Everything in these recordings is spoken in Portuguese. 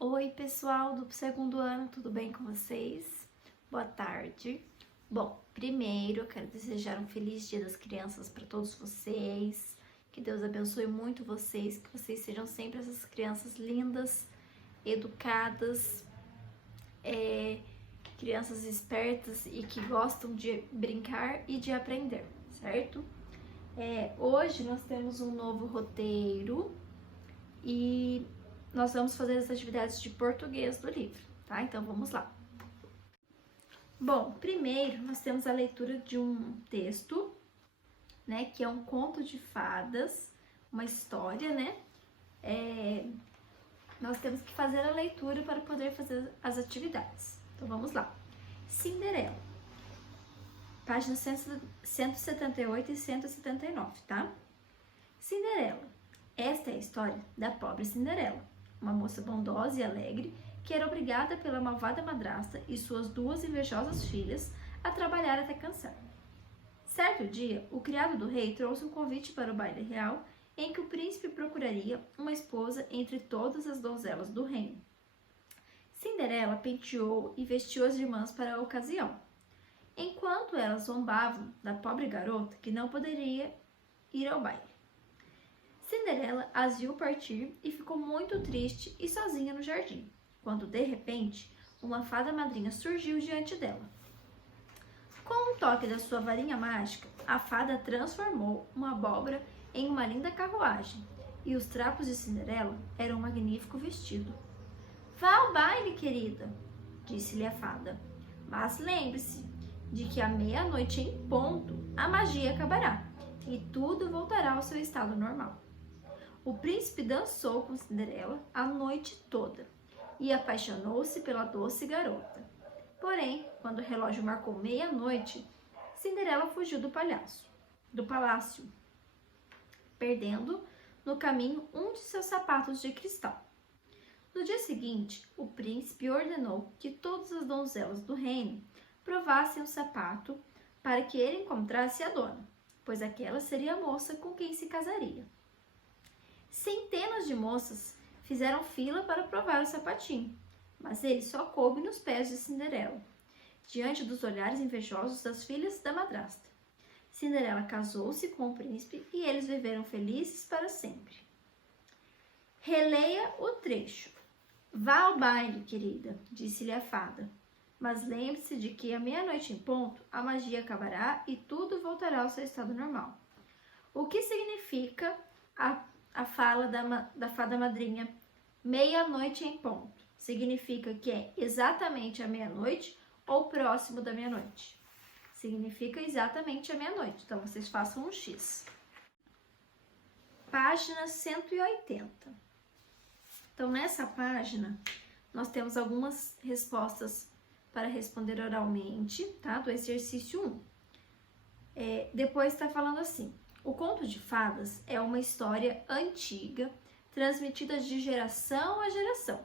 Oi, pessoal do segundo ano, tudo bem com vocês? Boa tarde. Bom, primeiro eu quero desejar um feliz Dia das Crianças para todos vocês. Que Deus abençoe muito vocês, que vocês sejam sempre essas crianças lindas, educadas, crianças espertas e que gostam de brincar e de aprender, certo? Hoje nós temos um novo roteiro e nós vamos fazer as atividades de português do livro, tá? Então vamos lá. Bom, primeiro nós temos a leitura de um texto, né? Que é um conto de fadas, uma história, né? Nós temos que fazer a leitura para poder fazer as atividades. Então vamos lá. Cinderela. Páginas 178 e 179, tá? Cinderela. Esta é a história da pobre Cinderela, uma moça bondosa e alegre que era obrigada pela malvada madrasta e suas duas invejosas filhas a trabalhar até cansar. Certo dia, o criado do rei trouxe um convite para o baile real em que o príncipe procuraria uma esposa entre todas as donzelas do reino. Cinderela penteou e vestiu as irmãs para a ocasião, enquanto elas zombavam da pobre garota que não poderia ir ao baile. Cinderela as viu partir e ficou muito triste e sozinha no jardim, quando de repente uma fada madrinha surgiu diante dela. Com um toque da sua varinha mágica, a fada transformou uma abóbora em uma linda carruagem, e os trapos de Cinderela eram um magnífico vestido. Vá ao baile, querida, disse-lhe a fada, mas lembre-se de que à meia-noite em ponto a magia acabará e tudo voltará ao seu estado normal. O príncipe dançou com Cinderela a noite toda e apaixonou-se pela doce garota. Porém, quando o relógio marcou meia-noite, Cinderela fugiu do palácio, perdendo no caminho um de seus sapatos de cristal. No dia seguinte, o príncipe ordenou que todas as donzelas do reino provassem o sapato para que ele encontrasse a dona, pois aquela seria a moça com quem se casaria. Centenas de moças fizeram fila para provar o sapatinho, mas ele só coube nos pés de Cinderela, diante dos olhares invejosos das filhas da madrasta. Cinderela casou-se com o príncipe e eles viveram felizes para sempre. Releia o trecho. Vá ao baile, querida, disse-lhe a fada, mas lembre-se de que à meia-noite em ponto a magia acabará e tudo voltará ao seu estado normal. O que significa a fala da fada madrinha meia-noite em ponto? Significa que é exatamente a meia-noite ou próximo da meia-noite? Significa exatamente a meia-noite, então vocês façam um X. Página 180. Então, nessa página, nós temos algumas respostas para responder oralmente, tá? Do exercício 1. Depois está falando assim: o conto de fadas é uma história antiga, transmitida de geração a geração.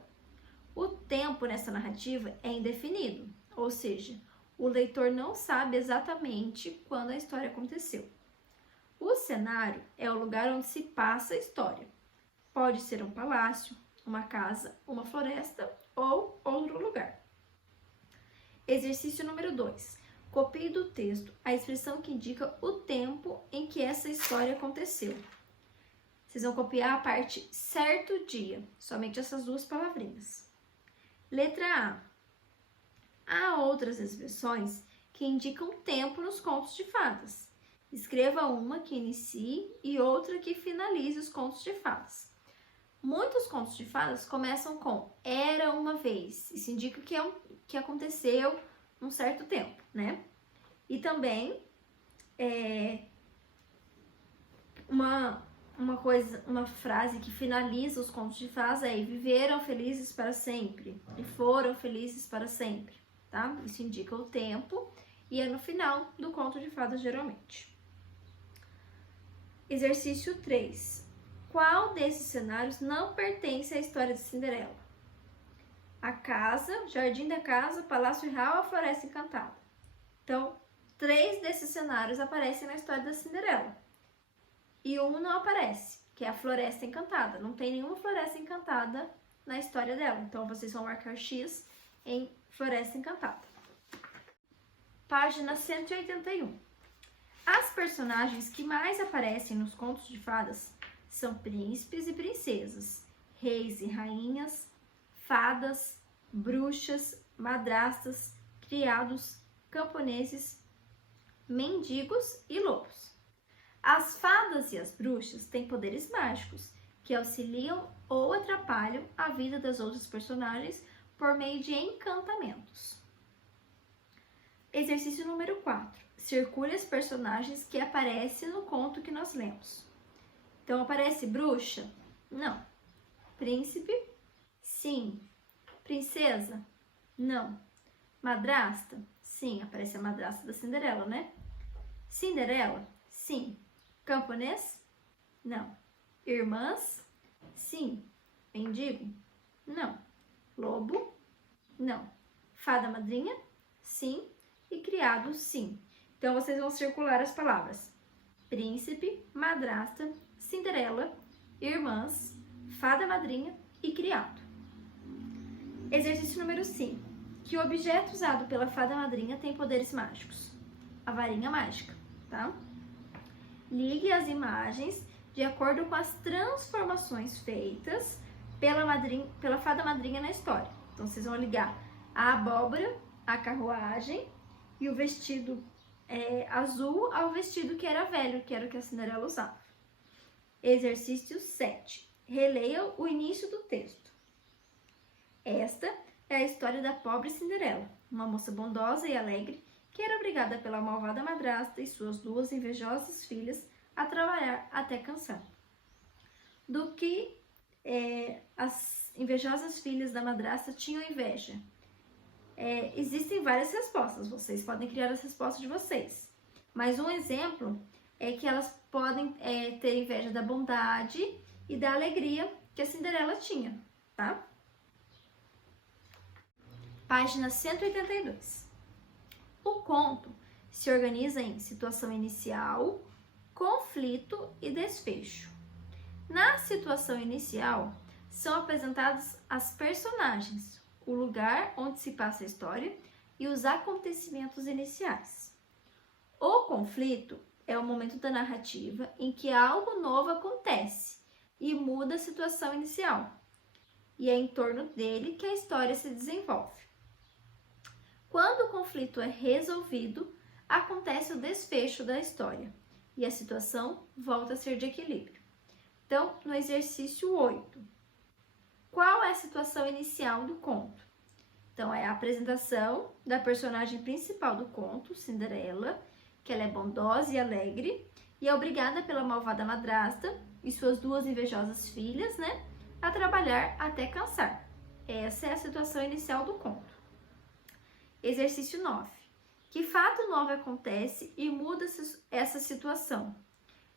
O tempo nessa narrativa é indefinido, ou seja, o leitor não sabe exatamente quando a história aconteceu. O cenário é o lugar onde se passa a história. Pode ser um palácio, uma casa, uma floresta ou outro lugar. Exercício número 2. Copie do texto a expressão que indica o tempo em que essa história aconteceu. Vocês vão copiar a parte certo dia, somente essas duas palavrinhas. Letra A. Há outras expressões que indicam tempo nos contos de fadas. Escreva uma que inicie e outra que finalize os contos de fadas. Muitos contos de fadas começam com era uma vez. Isso indica que aconteceu um certo tempo, né? E também uma frase que finaliza os contos de fadas é: e viveram felizes para sempre, e foram felizes para sempre, tá? Isso indica o tempo e é no final do conto de fadas geralmente. Exercício 3. Qual desses cenários não pertence à história de Cinderela? A casa, jardim da casa, palácio real, a floresta encantada. Então, 3 desses cenários aparecem na história da Cinderela. E um não aparece, que é a floresta encantada. Não tem nenhuma floresta encantada na história dela. Então, vocês vão marcar X em Floresta Encantada. Página 181. As personagens que mais aparecem nos contos de fadas são príncipes e princesas, reis e rainhas, fadas, bruxas, madrastas, criados, camponeses, mendigos e lobos. As fadas e as bruxas têm poderes mágicos que auxiliam ou atrapalham a vida das outras personagens por meio de encantamentos. Exercício número 4. Circule as personagens que aparecem no conto que nós lemos. Então, aparece bruxa? Não. Príncipe? Sim. Princesa? Não. Madrasta? Sim, aparece a madrasta da Cinderela, né? Cinderela? Sim. Camponês? Não. Irmãs? Sim. Mendigo? Não. Lobo? Não. Fada madrinha? Sim. E criado? Sim. Então, vocês vão circular as palavras príncipe, madrasta, Cinderela, irmãs, fada madrinha e criado. Exercício número 5. Que objeto usado pela fada madrinha tem poderes mágicos? A varinha mágica, tá? Ligue as imagens de acordo com as transformações feitas pela fada madrinha na história. Então, vocês vão ligar a abóbora, a carruagem e o vestido azul ao vestido que era velho, que era o que a Cinderela usava. Exercício 7. Releia o início do texto. Esta é a história da pobre Cinderela, uma moça bondosa e alegre que era obrigada pela malvada madrasta e suas duas invejosas filhas a trabalhar até cansar. Do que as invejosas filhas da madrasta tinham inveja? Existem várias respostas, vocês podem criar as respostas de vocês. Mas um exemplo é que elas podem ter inveja da bondade e da alegria que a Cinderela tinha, tá? Página 182. O conto se organiza em situação inicial, conflito e desfecho. Na situação inicial, são apresentadas as personagens, o lugar onde se passa a história e os acontecimentos iniciais. O conflito é o momento da narrativa em que algo novo acontece e muda a situação inicial, e é em torno dele que a história se desenvolve. Quando o conflito é resolvido, acontece o desfecho da história e a situação volta a ser de equilíbrio. Então, no exercício 8, qual é a situação inicial do conto? Então, é a apresentação da personagem principal do conto, Cinderela, que ela é bondosa e alegre e é obrigada pela malvada madrasta e suas duas invejosas filhas, né, a trabalhar até cansar. Essa é a situação inicial do conto. Exercício 9. Que fato novo acontece e muda essa situação?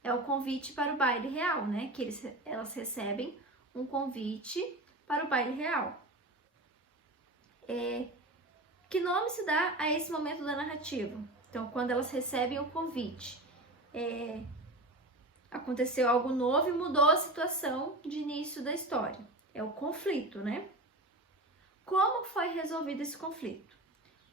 É o convite para o baile real, né? Que elas recebem um convite para o baile real. Que nome se dá a esse momento da narrativa? Então, quando elas recebem o convite, aconteceu algo novo e mudou a situação de início da história. É o conflito, né? Como foi resolvido esse conflito?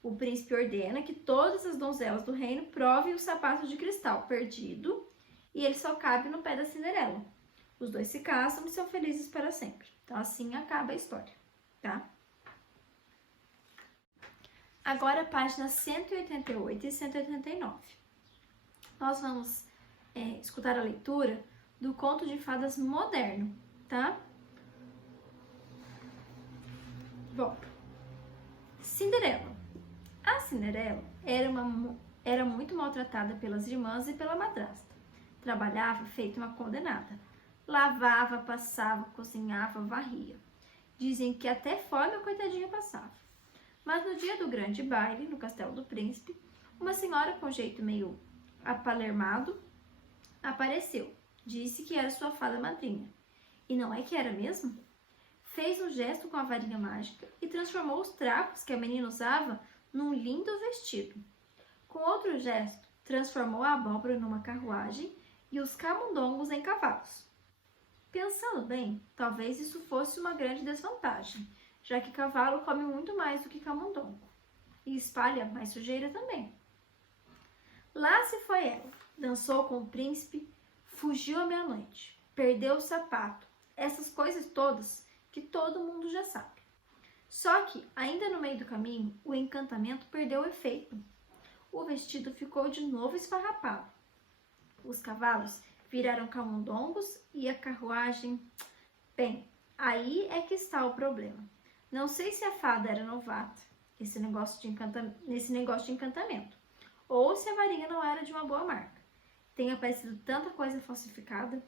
O príncipe ordena que todas as donzelas do reino provem o sapato de cristal perdido e ele só cabe no pé da Cinderela. Os dois se casam e são felizes para sempre. Então, assim acaba a história, tá? Agora, páginas 188 e 189. Nós vamos escutar a leitura do conto de fadas moderno, tá? Bom, Cinderela. A Cinderela era muito maltratada pelas irmãs e pela madrasta. Trabalhava feito uma condenada. Lavava, passava, cozinhava, varria. Dizem que até fome a coitadinha passava. Mas no dia do grande baile, no castelo do príncipe, uma senhora com jeito meio apalermado apareceu. Disse que era sua fada madrinha. E não é que era mesmo? Fez um gesto com a varinha mágica e transformou os trapos que a menina usava num lindo vestido. Com outro gesto, transformou a abóbora numa carruagem e os camundongos em cavalos. Pensando bem, talvez isso fosse uma grande desvantagem, já que cavalo come muito mais do que camundongo e espalha mais sujeira também. Lá se foi ela, dançou com o príncipe, fugiu à meia-noite, perdeu o sapato, essas coisas todas que todo mundo já sabe. Só que, ainda no meio do caminho, o encantamento perdeu o efeito. O vestido ficou de novo esfarrapado. Os cavalos viraram camundongos e a carruagem... Bem, aí é que está o problema. Não sei se a fada era novata nesse negócio de encantamento, ou se a varinha não era de uma boa marca. Tem aparecido tanta coisa falsificada.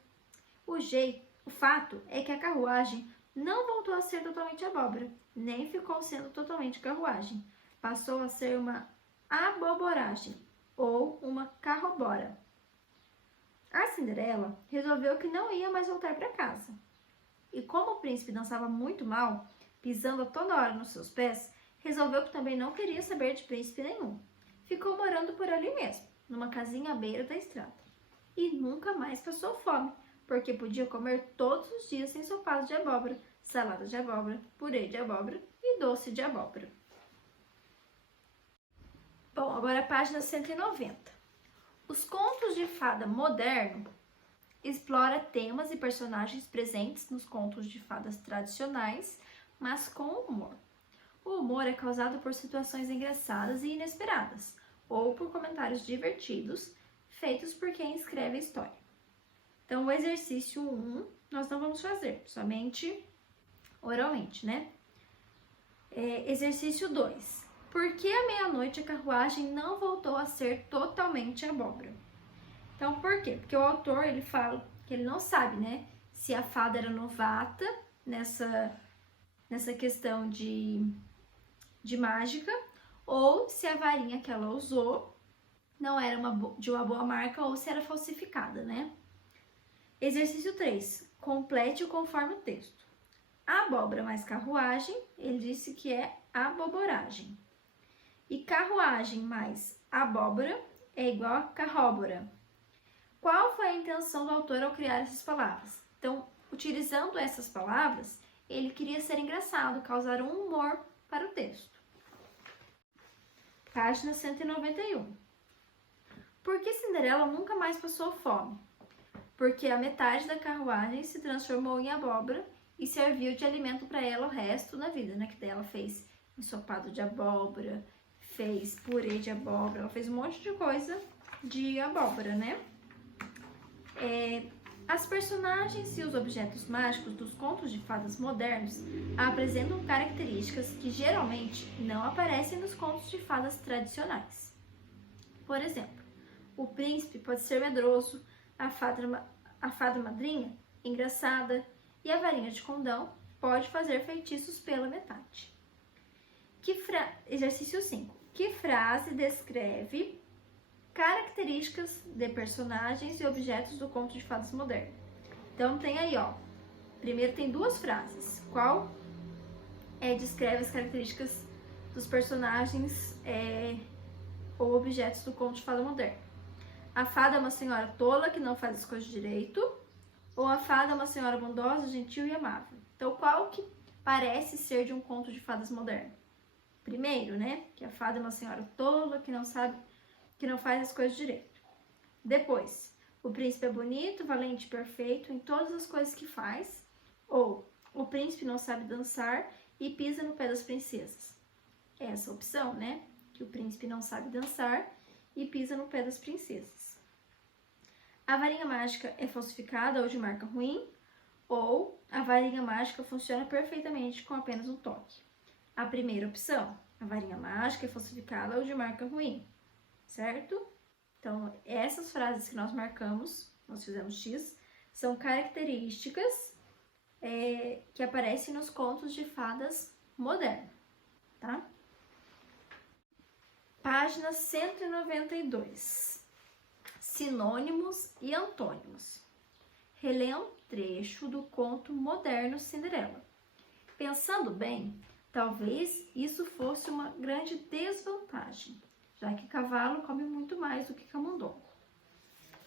O fato é que a carruagem não voltou a ser totalmente abóbora, nem ficou sendo totalmente carruagem. Passou a ser uma aboboragem, ou uma carrobora. A Cinderela resolveu que não ia mais voltar para casa. E como o príncipe dançava muito mal, pisando a toda hora nos seus pés, resolveu que também não queria saber de príncipe nenhum. Ficou morando por ali mesmo, numa casinha à beira da estrada. E nunca mais passou fome, porque podia comer todos os dias ensopado de abóbora, salada de abóbora, purê de abóbora e doce de abóbora. Bom, agora a página 190. Os contos de fada moderno explora temas e personagens presentes nos contos de fadas tradicionais, mas com humor. O humor é causado por situações engraçadas e inesperadas, ou por comentários divertidos feitos por quem escreve a história. Então, o exercício 1 nós não vamos fazer, somente oralmente, né? Exercício 2. Por que à meia-noite a carruagem não voltou a ser totalmente abóbora? Então, por quê? Porque o autor, ele fala que ele não sabe, né? Se a fada era novata nessa questão de mágica, ou se a varinha que ela usou não era de uma boa marca, ou se era falsificada, né? Exercício 3. Complete o conforme o texto. Abóbora mais carruagem, ele disse que é aboboragem. E carruagem mais abóbora é igual a carróbora. Qual foi a intenção do autor ao criar essas palavras? Então, utilizando essas palavras, ele queria ser engraçado, causar um humor para o texto. Página 191. Por que Cinderela nunca mais passou fome? Porque a metade da carruagem se transformou em abóbora e serviu de alimento para ela o resto da vida, né? Que daí ela fez ensopado de abóbora, fez purê de abóbora, ela fez um monte de coisa de abóbora, né? As personagens e os objetos mágicos dos contos de fadas modernos apresentam características que geralmente não aparecem nos contos de fadas tradicionais. Por exemplo, o príncipe pode ser medroso, a fada madrinha engraçada e a varinha de condão pode fazer feitiços pela metade. Exercício 5. Que frase descreve características de personagens e objetos do conto de fadas moderno? Então tem aí, ó. Primeiro tem duas frases. Qual descreve as características dos personagens ou objetos do conto de fada moderno? A fada é uma senhora tola que não faz as coisas direito, ou a fada é uma senhora bondosa, gentil e amável? Então, qual que parece ser de um conto de fadas moderno? Primeiro, né? Que a fada é uma senhora tola que não faz as coisas direito. Depois, o príncipe é bonito, valente e perfeito em todas as coisas que faz, ou o príncipe não sabe dançar e pisa no pé das princesas. Essa opção, né? Que o príncipe não sabe dançar e pisa no pé das princesas. A varinha mágica é falsificada ou de marca ruim, ou a varinha mágica funciona perfeitamente com apenas um toque. A primeira opção, a varinha mágica é falsificada ou de marca ruim, certo? Então, essas frases que nós marcamos, nós fizemos X, são características que aparecem nos contos de fadas modernos, tá? Página 192. Sinônimos e antônimos. Relê um trecho do conto moderno Cinderela. Pensando bem, talvez isso fosse uma grande desvantagem, já que cavalo come muito mais do que camundongo.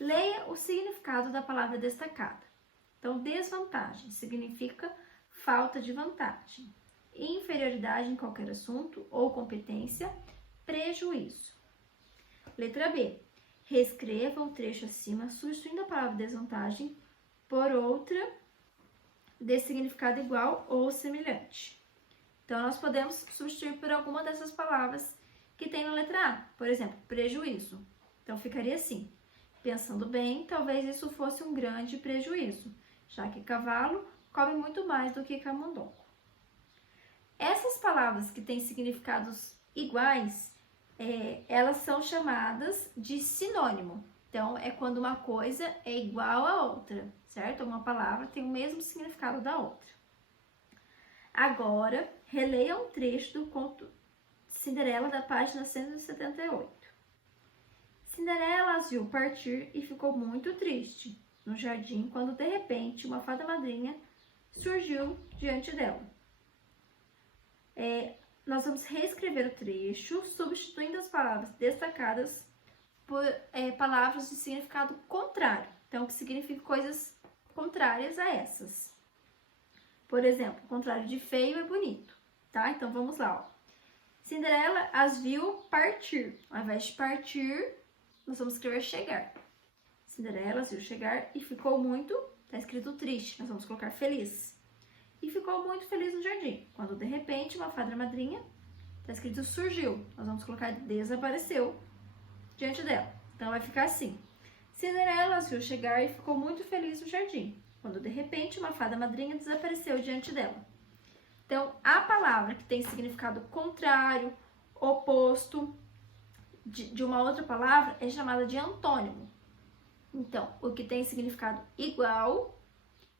Leia o significado da palavra destacada. Então, desvantagem significa falta de vantagem. Inferioridade em qualquer assunto ou competência, prejuízo. Letra B. Reescreva o trecho acima, substituindo a palavra desvantagem por outra de significado igual ou semelhante. Então, nós podemos substituir por alguma dessas palavras que tem na letra A. Por exemplo, prejuízo. Então, ficaria assim. Pensando bem, talvez isso fosse um grande prejuízo, já que cavalo come muito mais do que camundongo. Essas palavras que têm significados iguais, elas são chamadas de sinônimo. Então, é quando uma coisa é igual a outra, certo? Uma palavra tem o mesmo significado da outra. Agora, releia um trecho do conto Cinderela, da página 178. Cinderela as viu partir e ficou muito triste no jardim quando, de repente, uma fada madrinha surgiu diante dela. Nós vamos reescrever o trecho, substituindo as palavras destacadas por palavras de significado contrário. Então, que significa coisas contrárias a essas. Por exemplo, o contrário de feio é bonito, tá? Então, vamos lá, ó. Cinderela as viu partir. Ao invés de partir, nós vamos escrever chegar. Cinderela as viu chegar e ficou muito, tá escrito triste, nós vamos colocar feliz. E ficou muito feliz no jardim, quando de repente uma fada madrinha, tá escrito surgiu, nós vamos colocar desapareceu diante dela. Então vai ficar assim. Cinderela as viu chegar e ficou muito feliz no jardim, quando de repente uma fada madrinha desapareceu diante dela. Então, a palavra que tem significado contrário, oposto de uma outra palavra é chamada de antônimo. Então, o que tem significado igual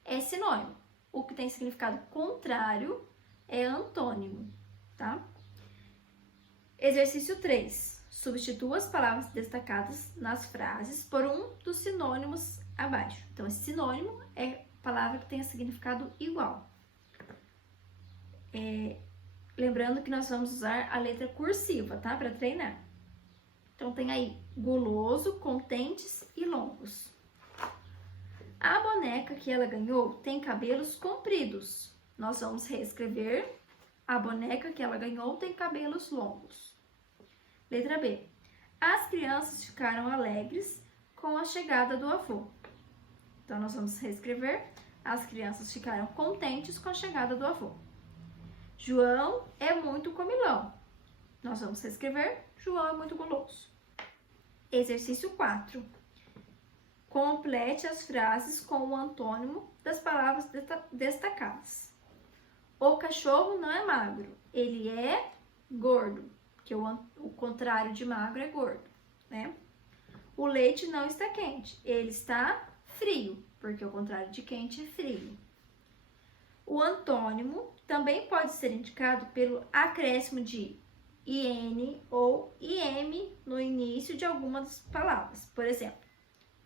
é sinônimo. O que tem significado contrário é antônimo, tá? Exercício 3. Substitua as palavras destacadas nas frases por um dos sinônimos abaixo. Então, esse sinônimo é palavra que tenha significado igual. Lembrando que nós vamos usar a letra cursiva, tá? Para treinar. Então, tem aí guloso, contentes e longos. A boneca que ela ganhou tem cabelos compridos. Nós vamos reescrever. A boneca que ela ganhou tem cabelos longos. Letra B. As crianças ficaram alegres com a chegada do avô. Então, nós vamos reescrever. As crianças ficaram contentes com a chegada do avô. João é muito comilão. Nós vamos reescrever. João é muito guloso. Exercício 4. Complete as frases com o antônimo das palavras destacadas. O cachorro não é magro, ele é gordo, porque o contrário de magro é gordo, né? O leite não está quente, ele está frio, porque o contrário de quente é frio. O antônimo também pode ser indicado pelo acréscimo de IN ou IM no início de algumas palavras. Por exemplo,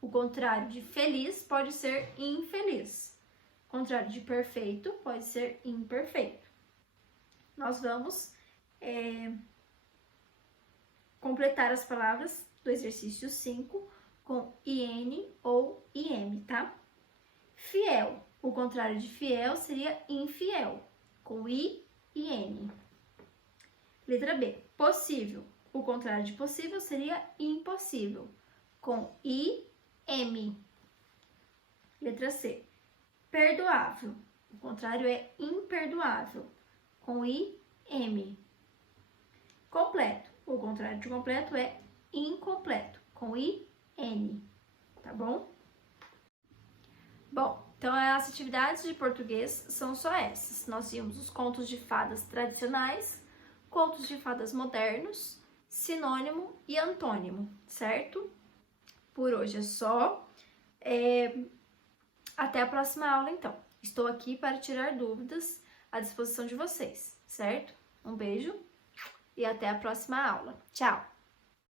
o contrário de feliz pode ser infeliz. O contrário de perfeito pode ser imperfeito. Nós vamos completar as palavras do exercício 5 com IN ou IM, tá? Fiel. O contrário de fiel seria infiel, com I e N. Letra B. Possível. O contrário de possível seria impossível, com I, M. Letra C. Perdoável. O contrário é imperdoável, com I, M. Completo. O contrário de completo é incompleto, com I, N. Tá bom? Bom, então as atividades de português são só essas. Nós vimos os contos de fadas tradicionais, contos de fadas modernos, sinônimo e antônimo, certo? Por hoje é só. Até a próxima aula, então. Estou aqui para tirar dúvidas à disposição de vocês, certo? Um beijo e até a próxima aula. Tchau!